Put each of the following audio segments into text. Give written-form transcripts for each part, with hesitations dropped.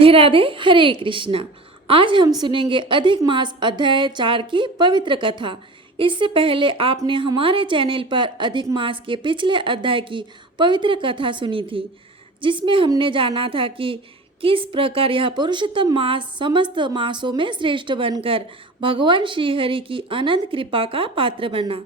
राधे राधे, हरे कृष्णा। आज हम सुनेंगे अधिक मास अध्याय 4 की पवित्र कथा। इससे पहले आपने हमारे चैनल पर अधिक मास के पिछले अध्याय की पवित्र कथा सुनी थी, जिसमें हमने जाना था कि किस प्रकार यह पुरुषोत्तम मास समस्त मासों में श्रेष्ठ बनकर भगवान श्री हरि की अनंत कृपा का पात्र बना।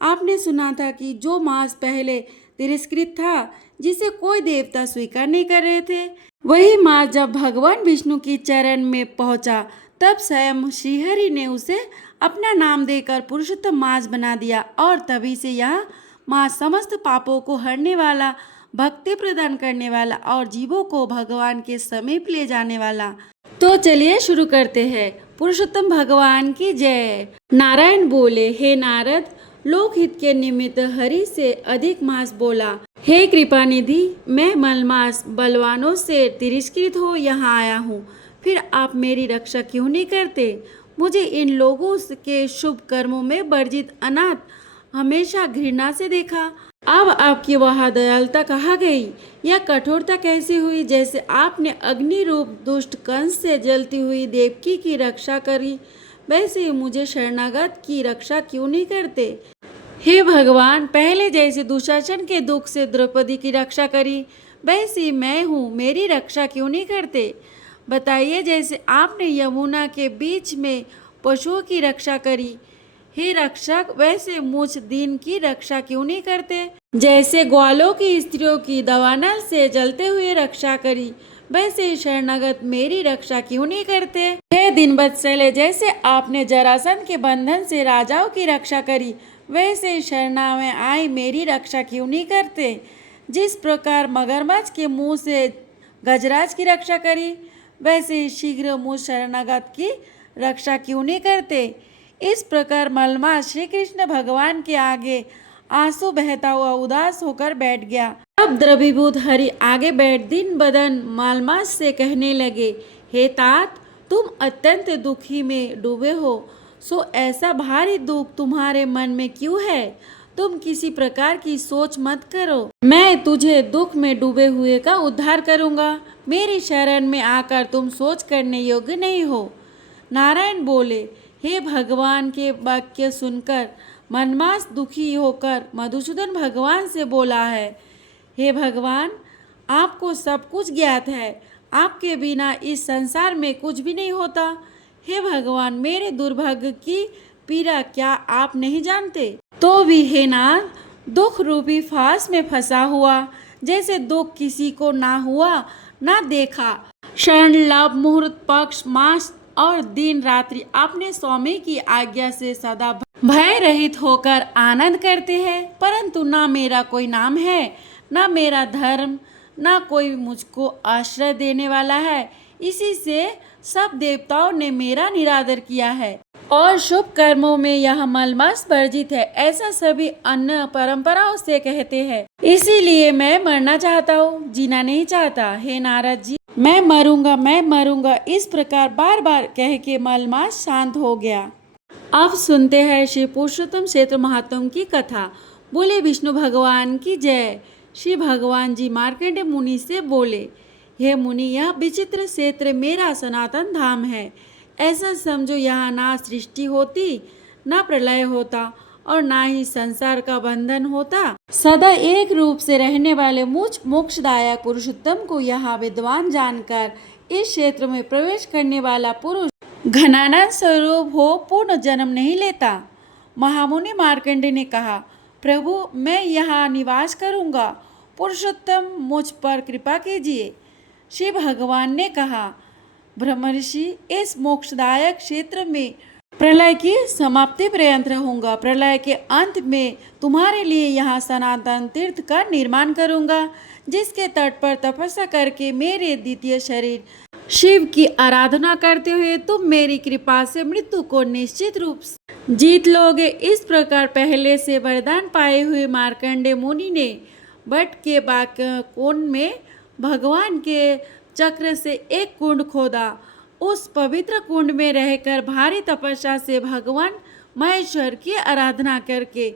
आपने सुना था कि जो मास पहले तिरस्कृत था, जिसे कोई देवता स्वीकार नहीं कर रहे थे, वही मास जब भगवान विष्णु की चरण में पहुंचा, तब स्वयं श्रीहरि ने उसे अपना नाम देकर पुरुषोत्तम मास बना दिया और तभी से यह मास समस्त पापों को हरने वाला, भक्ति प्रदान करने वाला और जीवों को भगवान के समीप ले जाने वाला। तो चलिए शुरू करते हैं। पुरुषोत्तम भगवान की जय। नारायण बोले, हे नारद, लोकहित के निमित्त हरि से अधिक मास बोला, हे कृपा निधि, मैं मलमास बलवानों से तिरस्कृत हो यहाँ आया हूँ, फिर आप मेरी रक्षा क्यों नहीं करते? मुझे इन लोगों के शुभ कर्मों में वर्जित अनाथ हमेशा घृणा से देखा। अब आपकी वह दयालुता कहाँ गई? यह कठोरता कैसी हुई? जैसे आपने अग्नि रूप दुष्ट कंस से जलती हुई देवकी की रक्षा करी, वैसे ही मुझे शरणागत की रक्षा क्यों नहीं करते? हे भगवान, पहले जैसे दुशासन के दुख से द्रौपदी की रक्षा करी, वैसी मैं हूँ, मेरी रक्षा क्यों नहीं करते? बताइए, जैसे आपने यमुना के बीच में पशुओं की रक्षा करी, हे रक्षक, वैसे मुझ दीन की रक्षा क्यों नहीं करते? जैसे ग्वालों की स्त्रियों की दवानल से जलते हुए रक्षा करी, वैसे शरणागत मेरी रक्षा क्यों नहीं करते? हे दीनवत्सल, जैसे आपने जरासंध के बंधन से राजाओं की रक्षा करी, वैसे शरणा में आई मेरी रक्षा क्यों नहीं करते? जिस प्रकार मगरमच्छ के मुंह से गजराज की रक्षा करी, वैसे शीघ्र मुझ शरणागत की रक्षा क्यों नहीं करते? इस प्रकार मलमास श्री कृष्ण भगवान के आगे आंसू बहता हुआ उदास होकर बैठ गया। अब द्रवीभूत हरि आगे बैठ दिन बदन मलमास से कहने लगे, हे तात, तुम अत्यंत दुखी में डूबे हो, सो ऐसा भारी दुख तुम्हारे मन में क्यों है? तुम किसी प्रकार की सोच मत करो, मैं तुझे दुख में डूबे हुए का उद्धार करूंगा। मेरी शरण में आकर तुम सोच करने योग्य नहीं हो। नारायण बोले, हे भगवान के वाक्य सुनकर मनमास दुखी होकर मधुसूदन भगवान से बोला है, हे भगवान, आपको सब कुछ ज्ञात है, आपके बिना इस संसार में कुछ भी नहीं होता। हे भगवान, मेरे दुर्भाग्य की पीड़ा क्या आप नहीं जानते? तो भी हे नाथ, दुख रूपी फांस में फंसा हुआ, जैसे दुख किसी को ना हुआ ना देखा, क्षण लाभ मुहूर्त पक्ष मास और दिन रात्रि आपने स्वामी की आज्ञा से सदा भय रहित होकर आनंद करते हैं, परंतु ना मेरा कोई नाम है, ना मेरा धर्म, ना कोई मुझको आश्रय देने वाला है। इसी से सब देवताओं ने मेरा निरादर किया है और शुभ कर्मों में यह मलमास वर्जित है, ऐसा सभी अन्य परंपराओं से कहते हैं। इसीलिए मैं मरना चाहता हूँ, जीना नहीं चाहता। हे नारद जी, मैं मरूंगा, इस प्रकार बार बार कह के मलमास शांत हो गया। अब सुनते हैं श्री पुरुषोत्तम क्षेत्र महात्म की कथा। बोले विष्णु भगवान की जय। श्री भगवान जी मार्कंडेय मुनि से बोले, हे मुनि, यह विचित्र क्षेत्र मेरा सनातन धाम है। ऐसा समझो, यहाँ ना सृष्टि होती, ना प्रलय होता और ना ही संसार का बंधन होता। सदा एक रूप से रहने वाले मुझ मोक्षदायक पुरुषोत्तम को यहाँ विद्वान जानकर इस क्षेत्र में प्रवेश करने वाला पुरुष घनानंद स्वरूप हो पूर्ण जन्म नहीं लेता। महामुनि मार्कंडेय ने कहा, प्रभु, मैं यहाँ निवास करूँगा, पुरुषोत्तम मुझ पर कृपा कीजिए। श्री भगवान ने कहा, ब्रह्मर्षि, इस मोक्षदायक क्षेत्र में प्रलय की समाप्ति पर्यंत रहूंगा। प्रलय के अंत में तुम्हारे लिए यहाँ सनातन तीर्थ का निर्माण करूंगा, जिसके तट पर तपस्या करके मेरे द्वितीय शरीर शिव की आराधना करते हुए तुम मेरी कृपा से मृत्यु को निश्चित रूप से जीत लोगे। इस प्रकार पहले से वरदान पाए हुए मार्कंडेय मुनि ने बट के कोण में भगवान के चक्र से एक कुंड खोदा। उस पवित्र कुंड में रहकर भारी तपस्या से भगवान महेश्वर की आराधना करके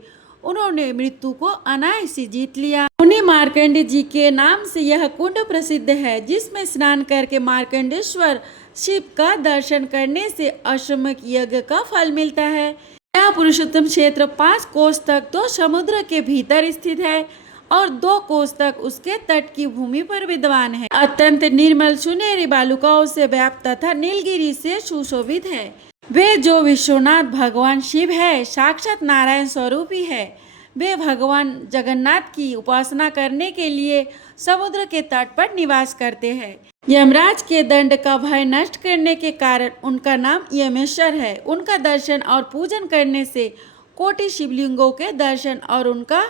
उन्होंने मृत्यु को अनायास ही जीत लिया। मुनि मार्कंडेय जी के नाम से यह कुंड प्रसिद्ध है, जिसमें स्नान करके मार्कंडेश्वर शिव का दर्शन करने से अश्वमेध यज्ञ का फल मिलता है। यह पुरुषोत्तम क्षेत्र 5 कोस तक तो समुद्र के भीतर स्थित है और 2 कोस तक उसके तट की भूमि पर विद्वान है। अत्यंत निर्मल सुनहरी बालुकाओं से व्याप्त तथा नीलगिरी से सुशोभित है। वे जो विश्वनाथ भगवान शिव है, साक्षात नारायण स्वरूप ही है। वे भगवान जगन्नाथ की उपासना करने के लिए समुद्र के तट पर निवास करते हैं। यमराज के दंड का भय नष्ट करने के कारण उनका नाम यमेश्वर है। उनका दर्शन और पूजन करने से कोटि शिवलिंगों के दर्शन और उनका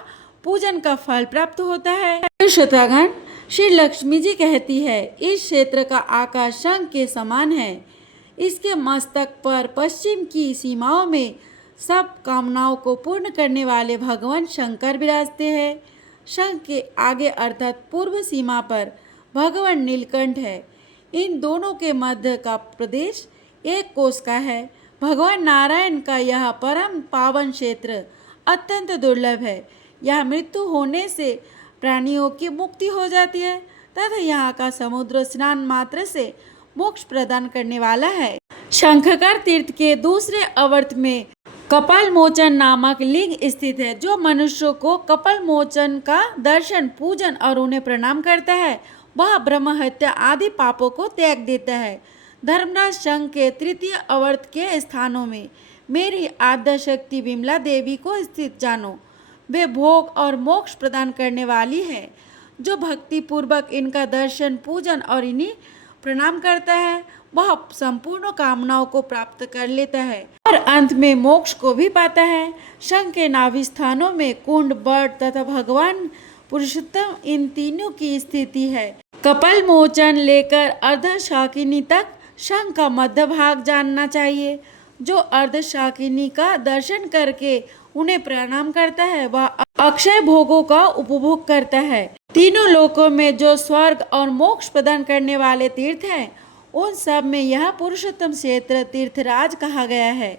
पूजन का फल प्राप्त होता है। श्रोतागण, श्री लक्ष्मी जी कहती है, इस क्षेत्र का आकार शंख के समान है। इसके मस्तक पर पश्चिम की सीमाओं में सब कामनाओं को पूर्ण करने वाले भगवान शंकर विराजते हैं। शंख के आगे अर्थात पूर्व सीमा पर भगवान नीलकंठ है। इन दोनों के मध्य का प्रदेश 1 कोस का है। भगवान नारायण का यह परम पावन क्षेत्र अत्यंत दुर्लभ है। यहाँ मृत्यु होने से प्राणियों की मुक्ति हो जाती है तथा यहाँ का समुद्र स्नान मात्र से मोक्ष प्रदान करने वाला है। शंखकर तीर्थ के दूसरे अवर्त में कपाल मोचन नामक लिंग स्थित है। जो मनुष्यों को कपाल मोचन का दर्शन, पूजन और उन्हें प्रणाम करता है, वह ब्रह्म हत्या आदि पापों को त्याग देता है। धर्मराज शंख के तृतीय अवर्त के स्थानों में मेरी आद्य शक्ति विमला देवी को स्थित जानो। वे भोग और मोक्ष प्रदान करने वाली है। जो भक्ति पूर्वक इनका दर्शन, पूजन और इन्हें प्रणाम करता है, वह संपूर्ण कामनाओं को प्राप्त कर लेता है और अंत में मोक्ष को भी पाता है। शंख के नाभि स्थानों में कुंड, बट तथा भगवान पुरुषोत्तम इन तीनों की स्थिति है। कपाल मोचन लेकर अर्धशाकिनी तक शंख का मध्य भाग जानना चाहिए। जो अर्धशाकिनी का दर्शन करके उन्हें प्रणाम करता है, वह अक्षय भोगों का उपभोग करता है। तीनों लोकों में जो स्वर्ग और मोक्ष प्रदान करने वाले तीर्थ हैं, उन सब में यह पुरुषोत्तम क्षेत्र तीर्थराज कहा गया है।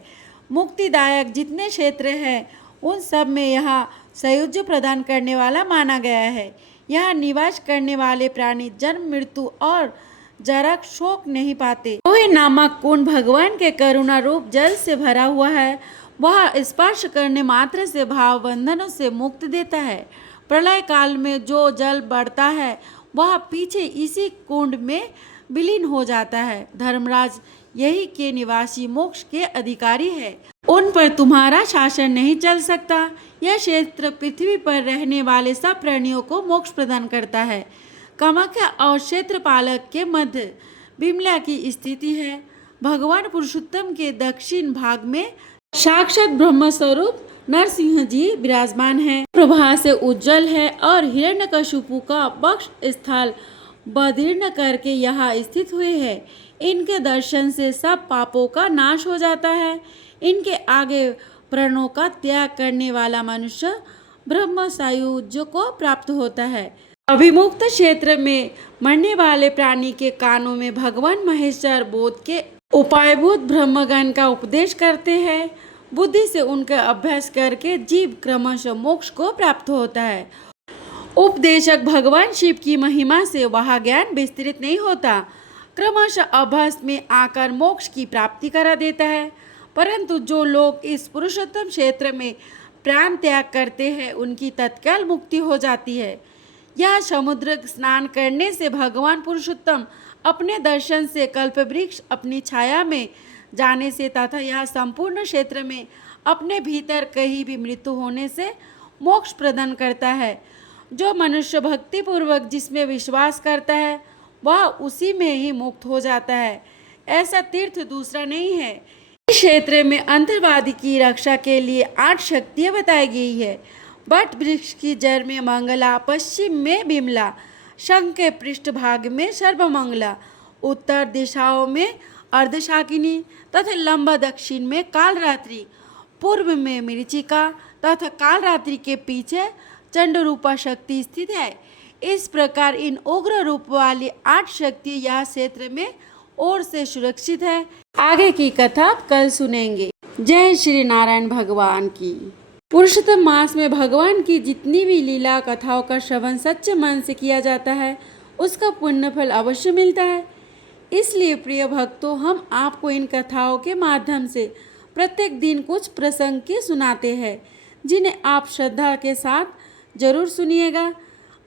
मुक्तिदायक जितने क्षेत्र हैं, उन सब में यह सायुज्य प्रदान करने वाला माना गया है। यहाँ निवास करने वाले प्राणी जन्म, मृत्यु और जरक शोक नहीं पाते। रोहि नामक कुंड भगवान के करुणा रूप जल से भरा हुआ है। वह स्पर्श करने मात्र से भाव बंधनों से मुक्त देता है। प्रलय काल में जो जल बढ़ता है, वह पीछे इसी कुंड में विलीन हो जाता है। धर्मराज यही के निवासी मोक्ष के अधिकारी है। उन पर तुम्हारा शासन नहीं चल सकता। यह क्षेत्र पृथ्वी पर रहने वाले सब प्राणियों को मोक्ष प्रदान करता है। कामाख्या और क्षेत्रपालक के मध्य विमला की स्थिति है। भगवान पुरुषोत्तम के दक्षिण भाग में साक्षात ब्रह्म स्वरूप नरसिंह जी विराजमान है। प्रभा से उज्जवल है और हिरण्यकशिपु का वक्ष स्थल बदीर्ण करके यहाँ स्थित हुए हैं। इनके दर्शन से सब पापों का नाश हो जाता है। इनके आगे प्राणों का त्याग करने वाला मनुष्य ब्रह्म सायुज्य को प्राप्त होता है। अभिमुक्त क्षेत्र में मरने वाले प्राणी के कानों में भगवान महेश्वर बोध के उपायभूत ब्रह्मज्ञान का उपदेश करते हैं। बुद्धि से उनका अभ्यास करके जीव क्रमशः मोक्ष को प्राप्त होता है। उपदेशक भगवान शिव की महिमा से वह ज्ञान विस्तृत नहीं होता, क्रमशः अभ्यास में आकर मोक्ष की प्राप्ति करा देता है। परंतु जो लोग इस पुरुषोत्तम क्षेत्र में प्राण त्याग करते हैं, उनकी तत्काल मुक्ति हो जाती है। यह समुद्र स्नान करने से भगवान पुरुषोत्तम अपने दर्शन से, कल्पवृक्ष अपनी छाया में जाने से तथा यह संपूर्ण क्षेत्र में अपने भीतर कहीं भी मृत्यु होने से मोक्ष प्रदान करता है। जो मनुष्य भक्ति पूर्वक जिसमें विश्वास करता है, वह उसी में ही मुक्त हो जाता है। ऐसा तीर्थ दूसरा नहीं है। इस क्षेत्र में अंतर्वादी की रक्षा के लिए 8 शक्तियाँ बताई गई है। बट वृक्ष की जड़ में मंगला, पश्चिम में विमला, शंख के पृष्ठभाग में सर्वमंगला, उत्तर दिशाओं में अर्धशाकिनी तथा लंबा दक्षिण में कालरात्रि, पूर्व में मरीचिका तथा कालरात्रि के पीछे चंडरूपा शक्ति स्थित है। इस प्रकार इन उग्र रूप वाली 8 शक्ति यह क्षेत्र में ओर से सुरक्षित है। आगे की कथा कल सुनेंगे। जय श्री नारायण भगवान की। पुरुषोत्तम मास में भगवान की जितनी भी लीला कथाओं का श्रवण सच्चे मन से किया जाता है उसका पुण्य फल अवश्य मिलता है। इसलिए प्रिय भक्तों, हम आपको इन कथाओं के माध्यम से प्रत्येक दिन कुछ प्रसंग के सुनाते हैं जिन्हें आप श्रद्धा के साथ जरूर सुनिएगा।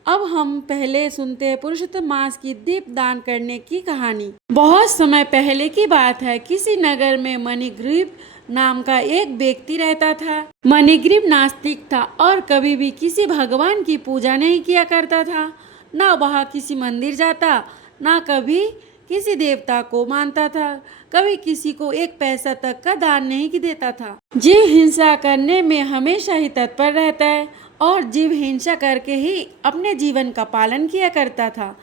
अब हम पहले सुनते हैं पुरुषोत्तम मास की दीप दान करने की कहानी। बहुत समय पहले की बात है, किसी नगर में मणिग्रीव नाम का एक व्यक्ति रहता था। मणिग्रीव नास्तिक था और कभी भी किसी भगवान की पूजा नहीं किया करता था। ना वह किसी मंदिर जाता, ना कभी किसी देवता को मानता था, कभी किसी को एक पैसा तक का दान नहीं देता था। जीव हिंसा करने में हमेशा ही तत्पर रहता है और जीव हिंसा करके ही अपने जीवन का पालन किया करता था।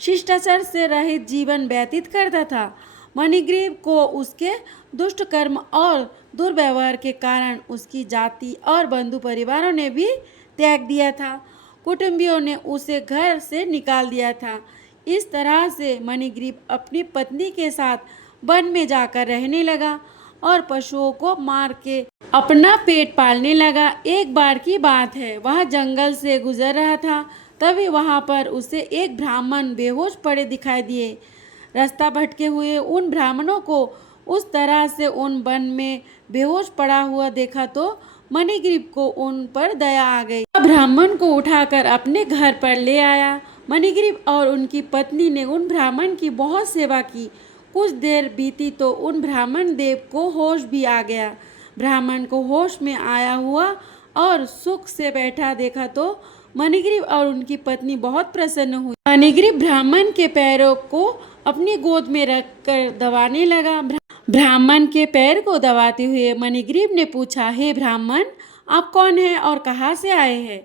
शिष्टाचार से रहित जीवन व्यतीत करता था। मणिग्रीव को उसके दुष्ट कर्म और दुर्व्यवहार के कारण उसकी जाति और बंधु परिवारों ने भी त्याग दिया था। कुटुंबियों ने उसे घर से निकाल दिया था। इस तरह से मणिग्रीव अपनी पत्नी के साथ वन में जाकर रहने लगा और पशुओं को मार के अपना पेट पालने लगा। एक बार की बात है, वह जंगल से गुजर रहा था, तभी वहां पर उसे एक ब्राह्मण बेहोश पड़े दिखाई दिए। रास्ता भटके हुए उन ब्राह्मणों को उस तरह से उन वन में बेहोश पड़ा हुआ देखा तो मणिग्रीव को उन पर दया आ गई। ब्राह्मण को उठाकर अपने घर पर ले आया। मणिग्रीव और उनकी पत्नी ने उन ब्राह्मण की बहुत सेवा की। कुछ देर बीती तो उन ब्राह्मण देव को होश भी आ गया। ब्राह्मण को होश में आया हुआ और सुख से बैठा देखा तो मणिग्रीव और उनकी पत्नी बहुत प्रसन्न हुई। मणिग्रीव ब्राह्मण के पैरों को अपनी गोद में रखकर दबाने लगा। ब्राह्मण के पैर को दबाते हुए मणिग्रीव ने पूछा, हे ब्राह्मण, आप कौन हैं और कहाँ से आए हैं?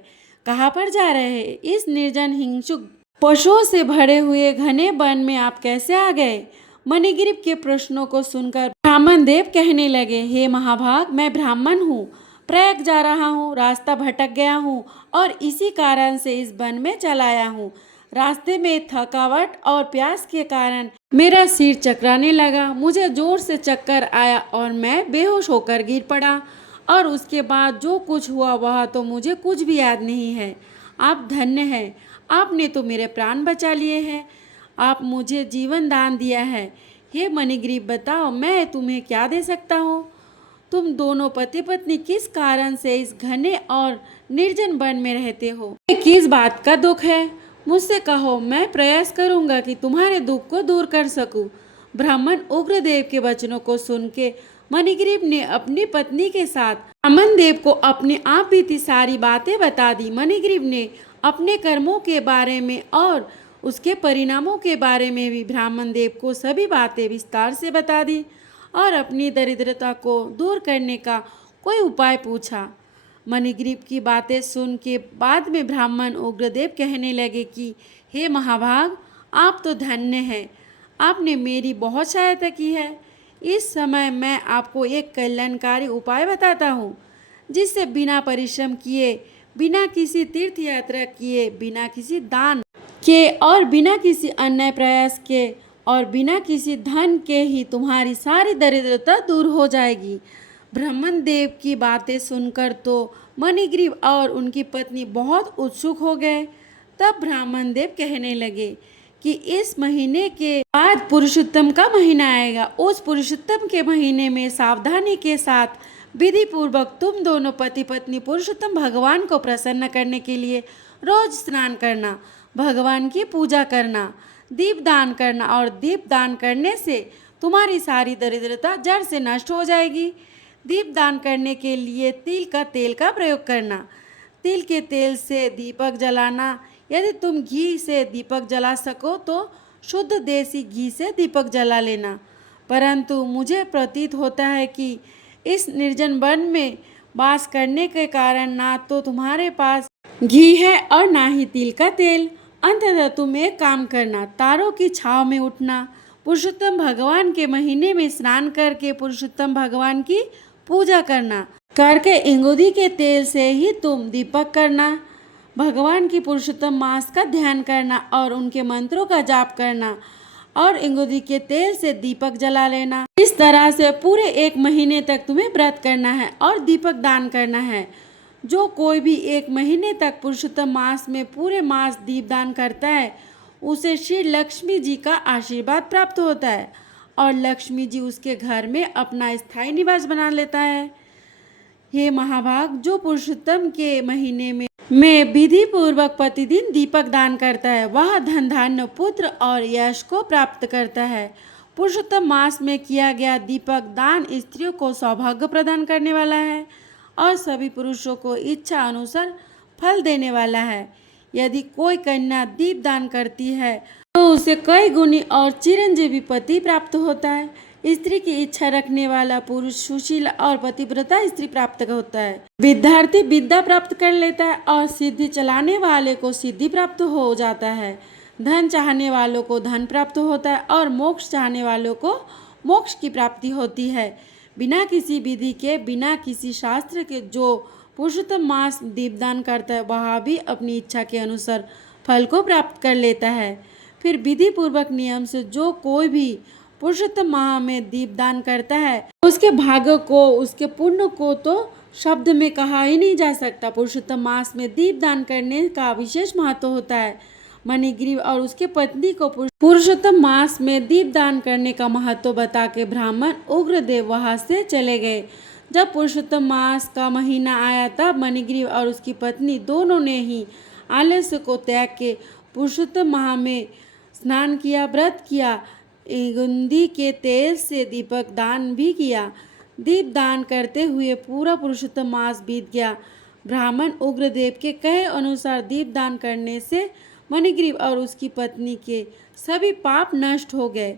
कहाँ पर जा रहे हैं? इस निर्जन हिंसुक पशुओं से भरे हुए घने वन में आप कैसे आ गए? मणिग्रीव के प्रश्नों को सुनकर ब्राह्मण देव कहने लगे, हे महाभाग, मैं ब्राह्मण हूँ, प्रयाग जा रहा हूँ, रास्ता भटक गया हूँ और इसी कारण से इस वन में चला आया हूँ। रास्ते में थकावट और प्यास के कारण मेरा सिर चकराने लगा। मुझे जोर से चक्कर आया और मैं बेहोश होकर गिर पड़ा और उसके बाद जो कुछ हुआ वह तो मुझे कुछ भी याद नहीं है। आप धन्य हैं, आपने तो मेरे प्राण बचा लिए हैं, आप मुझे जीवन दान दिया है। हे मणिग्रीव, बताओ मैं तुम्हें क्या दे सकता हूँ? तुम दोनों पति पत्नी किस कारण से इस घने और निर्जन वन में रहते हो? किस बात का दुख है? मुझसे कहो, मैं प्रयास करूंगा कि तुम्हारे दुख को दूर कर सकूं। ब्राह्मण उग्रदेव के वचनों को सुन के मणिग्रीव ने अपनी पत्नी के साथ ब्राह्मण देव को अपने आप बीती सारी बातें बता दी। मणिग्रीव ने अपने कर्मों के बारे में और उसके परिणामों के बारे में भी ब्राह्मण देव को सभी बातें विस्तार से बता दी और अपनी दरिद्रता को दूर करने का कोई उपाय पूछा। मणिग्रीव की बातें सुन के बाद में ब्राह्मण उग्रदेव कहने लगे कि हे महाभाग, आप तो धन्य हैं, आपने मेरी बहुत सहायता की है। इस समय मैं आपको एक कल्याणकारी उपाय बताता हूँ जिससे बिना परिश्रम किए, बिना किसी तीर्थ यात्रा किए, बिना किसी दान के और बिना किसी अन्य प्रयास के और बिना किसी धन के ही तुम्हारी सारी दरिद्रता दूर हो जाएगी। ब्राह्मण देव की बातें सुनकर तो मणिग्रीव और उनकी पत्नी बहुत उत्सुक हो गए। तब ब्राह्मण देव कहने लगे कि इस महीने के बाद पुरुषोत्तम का महीना आएगा। उस पुरुषोत्तम के महीने में सावधानी के साथ विधि पूर्वक तुम दोनों पति पत्नी पुरुषोत्तम भगवान को प्रसन्न करने के लिए रोज स्नान करना, भगवान की पूजा करना, दीप दान करना और दीप दान करने से तुम्हारी सारी दरिद्रता जड़ से नष्ट हो जाएगी। दीप दान करने के लिए तिल का तेल का प्रयोग करना। तिल के तेल से दीपक जलाना। यदि तुम घी से दीपक जला सको तो शुद्ध देसी घी से दीपक जला लेना। परंतु मुझे प्रतीत होता है कि इस निर्जन वन में वास करने के कारण ना तो तुम्हारे पास घी है और ना ही तिल का तेल। अंततः तुम एक काम करना, तारों की छांव में उठना, पुरुषोत्तम भगवान के महीने में स्नान करके पुरुषोत्तम भगवान की पूजा करके इंगुदी के तेल से ही तुम दीपक करना, भगवान की पुरुषोत्तम मास का ध्यान करना और उनके मंत्रों का जाप करना और इंगुदी के तेल से दीपक जला लेना। इस तरह से पूरे 1 महीने तक तुम्हें व्रत करना है और दीपक दान करना है। जो कोई भी 1 महीने तक पुरुषोत्तम मास में पूरे मास दीपदान करता है उसे श्री लक्ष्मी जी का आशीर्वाद प्राप्त होता है और लक्ष्मी जी उसके घर में अपना स्थायी निवास बना लेता है। हे महाभाग, जो पुरुषोत्तम के महीने में विधि पूर्वक प्रतिदिन दीपक दान करता है वह धन धान्य पुत्र और यश को प्राप्त करता है। पुरुषोत्तम मास में किया गया दीपक दान स्त्रियों को सौभाग्य प्रदान करने वाला है और सभी पुरुषों को इच्छा अनुसार फल देने वाला है। यदि कोई कन्या दीप दान करती है तो उसे कई गुनी और चिरंजीवी पति प्राप्त होता है। स्त्री की इच्छा रखने वाला पुरुष सुशील और पतिव्रता स्त्री प्राप्त होता है। विद्यार्थी विद्या प्राप्त कर लेता है और सिद्धि चलाने वाले को सिद्धि प्राप्त हो जाता है। धन चाहने वालों को धन प्राप्त होता है और मोक्ष चाहने वालों को मोक्ष की प्राप्ति होती है। बिना किसी विधि के, बिना किसी शास्त्र के जो पुरुषोत्तम मास दीपदान करता है वह भी अपनी इच्छा के अनुसार फल को प्राप्त कर लेता है। फिर विधि पूर्वक नियम से जो कोई भी पुरुषोत्तम माह में दीपदान करता है उसके भाग्य को, उसके पुण्य को तो शब्द में कहा ही नहीं जा सकता। पुरुषोत्तम मास में दीपदान करने का विशेष महत्व होता है। मणिग्रीव और उसके पत्नी को पुरुषोत्तम मास में दीपदान करने का महत्व बता के ब्राह्मण उग्रदेव वहां से चले गए। जब पुरुषोत्तम मास का महीना आया तब मणिग्रीव और उसकी पत्नी दोनों ने ही आलस्य को त्याग के पुरुषोत्तम माह में स्नान किया, व्रत किया, गुंदी के तेल से दीपक दान भी किया। दीप दान करते हुए पूरा पुरुषोत्तम मास बीत गया। ब्राह्मण उग्रदेव के कहे अनुसार दीप दान करने से मणिग्रीव और उसकी पत्नी के सभी पाप नष्ट हो गए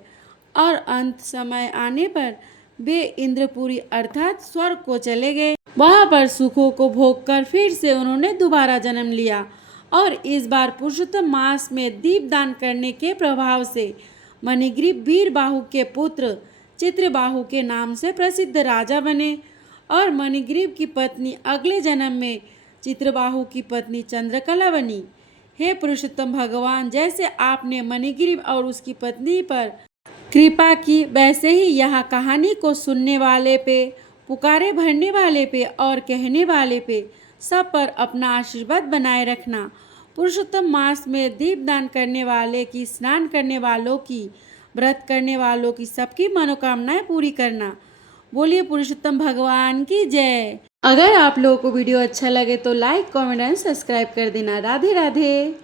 और अंत समय आने पर वे इंद्रपुरी अर्थात स्वर्ग को चले गए। वहां पर सुखों को भोग कर फिर से उन्होंने दोबारा जन्म लिया और इस बार पुरुषोत्तम मास में दीप दान करने के प्रभाव से मणिग्रीव वीरबाहु के पुत्र चित्रबाहु के नाम से प्रसिद्ध राजा बने और मणिग्रीव की पत्नी अगले जन्म में चित्रबाहु की पत्नी चंद्रकला बनी। हे पुरुषोत्तम भगवान, जैसे आपने मणिग्रीव और उसकी पत्नी पर कृपा की वैसे ही यह कहानी को सुनने वाले पे, पुकारे भरने वाले पे और कहने वाले पे सब पर अपना आशीर्वाद बनाए रखना। पुरुषोत्तम मास में दीपदान करने वाले की, स्नान करने वालों की, व्रत करने वालों की सबकी मनोकामनाएं पूरी करना। बोलिए पुरुषोत्तम भगवान की जय। अगर आप लोगों को वीडियो अच्छा लगे तो लाइक, कमेंट एंड सब्सक्राइब कर देना। राधे राधे।